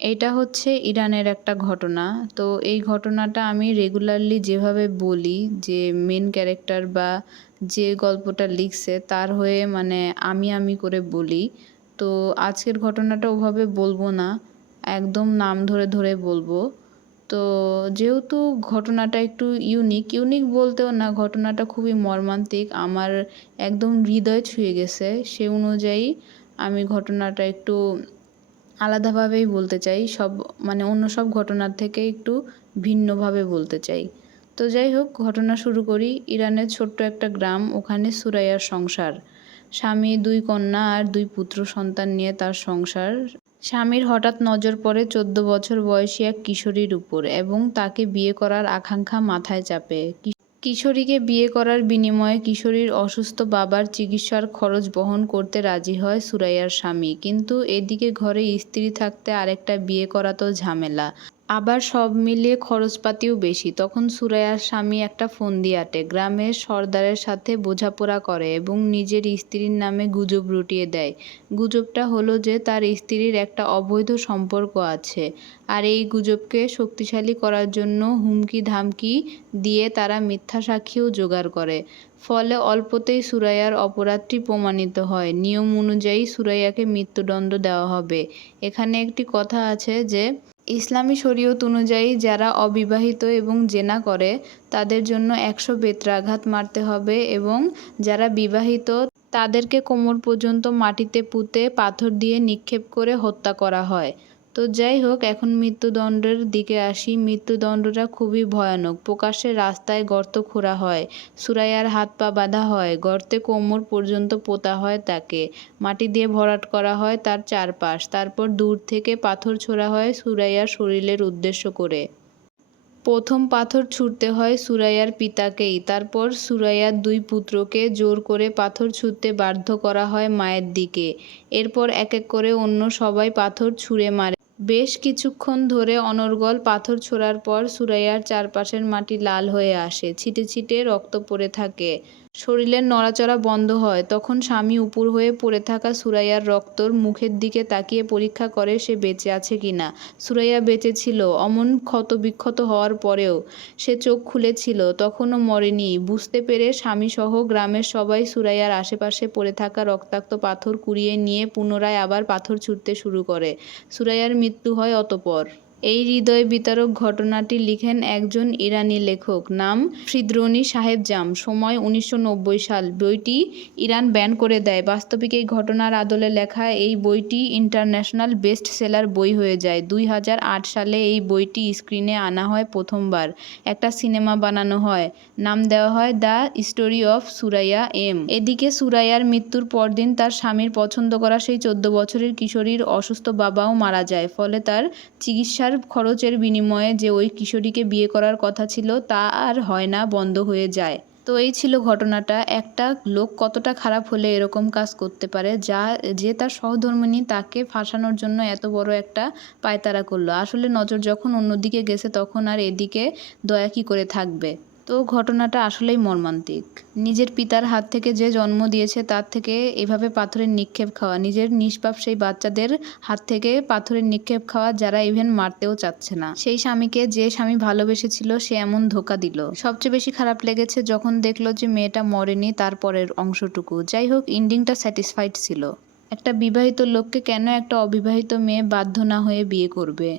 এটা হচ্ছে ইরানের একটা ঘটনা। তো এই ঘটনাটা আমি রেগুলারলি যেভাবে বলি যে মেন ক্যারেক্টার বা যে গল্পটা লিখছে তার হয়ে মানে আমি আমি করে বলি। তো আজকের ঘটনাটা ওভাবে বলব না, একদম নাম ধরে ধরে বলব। তো যেহেতু ঘটনাটা একটু ইউনিক ইউনিক বলতেও না, ঘটনাটা খুবই মর্মান্তিক, আমার একদম হৃদয় ছুঁয়ে গেছে। সে অনুযায়ী আমি ঘটনাটা একটু আলাদাভাবেই বলতে চাই। সব মানে অন্য সব ঘটনার থেকে একটু ভিন্নভাবে বলতে চাই। তো যাই হোক, ঘটনা শুরু করি। ইরানের ছোট্ট একটা গ্রাম, ওখানে সুরাইয়ার সংসার। স্বামী, দুই কন্যা আর দুই পুত্র সন্তান নিয়ে তার সংসার। স্বামীর হঠাৎ নজর পড়ে চোদ্দ বছর বয়সী এক কিশোরীর উপর এবং তাকে বিয়ে করার আকাঙ্ক্ষা মাথায় চাপে। কিশোরীকে বিয়ে করার বিনিময়ে কিশোরীর অসুস্থ বাবার চিকিৎসার খরচ বহন করতে রাজি হয় সুরাইয়ার স্বামী। কিন্তু এদিকে ঘরে স্ত্রী থাকতে আরেকটা বিয়ে করা তো ঝামেলা। আবার সব মিলিয়ে খরচপাতিও বেশি। তখন সুরাইয়ার স্বামী একটা ফন্দি আটে। গ্রামের সর্দারের সাথে বোঝাপড়া করে এবং নিজের স্ত্রীর নামে গুজব রুটিয়ে দেয়। গুজবটা হলো যে তার স্ত্রীর একটা অবৈধ সম্পর্ক আছে। আর এই গুজবকে শক্তিশালী করার জন্য হুমকি ধামকি দিয়ে তারা মিথ্যা সাক্ষীও জোগাড় করে। ফলে অল্পতেই সুরাইয়ার অপরাধটি প্রমাণিত হয়। নিয়ম অনুযায়ী সুরাইয়াকে মৃত্যুদণ্ড দেওয়া হবে। এখানে একটি কথা আছে যে ইসলামী শরীয়ত অনুযায়ী যারা অবিবাহিত এবং জেনা করে, তাদের জন্য একশো বেত্রাঘাত মারতে হবে এবং যারা বিবাহিত, তাদেরকে কোমর পর্যন্ত মাটিতে পুঁতে পাথর দিয়ে নিক্ষেপ করে হত্যা করা হয়। তো যাই হোক, এখন মৃত্যুদণ্ডের দিকে আসি। মৃত্যুদণ্ডটা খুবই ভয়ানক। প্রকাশ্যে রাস্তায় গর্ত খোঁড়া হয়, সুরাইয়ার হাত পা বাঁধা হয়, গর্তে কোমর পর্যন্ত পোতা হয় তাকে। মাটি দিয়ে ভরাট করা হয় তার চারপাশ। তারপর দূর থেকে পাথর ছোড়া হয় সুরাইয়ার শরীরের উদ্দেশ্য করে। প্রথম পাথর ছুঁড়তে হয় সুরাইয়ার পিতাকেই। তারপর সুরাইয়ার দুই পুত্রকে জোর করে পাথর ছুঁড়তে বাধ্য করা হয় মায়ের দিকে। এরপর এক এক করে অন্য সবাই পাথর ছুঁড়ে মারে। বেশ কিছুক্ষণ ধরে অনর্গল পাথর ছোড়ার পর সুরাইয়ার চারপাশের মাটি লাল হয়ে আসে, ছিটে ছিটে রক্ত পড়ে থাকে। শরীরের নড়াচড়া বন্ধ হয়। তখন স্বামী উপুর হয়ে পড়ে থাকা সুরাইয়ার রক্তর মুখের দিকে তাকিয়ে পরীক্ষা করে সে বেঁচে আছে কিনা সুরাইয়া বেঁচে ছিল, অমন ক্ষতবিক্ষত হওয়ার পরেও সে চোখ খুলেছিল, তখনও মরেনি। বুঝতে পেরে স্বামীসহ গ্রামের সবাই সুরাইয়ার আশেপাশে পড়ে থাকা রক্তাক্ত পাথর কুড়িয়ে নিয়ে পুনরায় আবার পাথর ছুটতে শুরু করে। সুরাইয়ার মৃত্যু হয় অতপর। এই হৃদয় বিতারক ঘটনাটি লিখেন একজন ইরানি লেখক। নাম ফ্রিদ্রোনি সাহেব জাম। সময় উনিশশো নব্বই সাল। বইটি ইরান ব্যান করে দেয়। বাস্তবিক এই ঘটনার আদলে লেখা এই বইটি ইন্টারন্যাশনাল বেস্ট সেলার বই হয়ে যায়। দুই হাজার আট সালে এই বইটি স্ক্রিনে আনা হয় প্রথমবার। একটা সিনেমা বানানো হয়। নাম দেওয়া হয় the story of Suraiya M. এদিকে সুরাইয়ার মৃত্যুর পরদিন তার স্বামীর পছন্দ করা সেই চোদ্দ বছরের কিশোরীর অসুস্থ বাবাও মারা যায়। ফলে তার চিকিৎসার খরচের বিনিময়ে যে ওই কিশোরীকে বিয়ে করার কথা ছিল তা আর হয় না, বন্ধ হয়ে যায়। তো এই ছিল ঘটনাটা। একটা লোক কতটা খারাপ হলে এরকম কাজ করতে পারে, যা, যে তার সহধর্মিনী তাকে ফাঁসানোর জন্য এত বড় একটা পায়তারা করল। আসলে নজর যখন অন্যদিকে গেছে, তখন আর এদিকে দয়া কি করে থাকবে? তো ঘটনাটা আসলেই মর্মান্তিক। নিজের পিতার হাত থেকে যে জন্ম দিয়েছে তার থেকে এভাবে পাথরের নিক্ষেপ খাওয়া, নিজের নিষ্পাপ সেই বাচ্চাদের হাত থেকে পাথরের নিক্ষেপ খাওয়া যারা ইভেন মারতেও চাচ্ছে না। সেই স্বামীকে যে স্বামী ভালোবেসেছিল সে এমন ধোকা দিল। সবচেয়ে বেশি খারাপ লেগেছে যখন দেখল যে মেয়েটা মরেনি তারপরের অংশটুকু। যাই হোক ইন্ডিংটা স্যাটিসফাইড ছিল। একটা বিবাহিত লোককে কেন একটা অবিবাহিত মেয়ে বাধ্য না হয়ে বিয়ে করবে?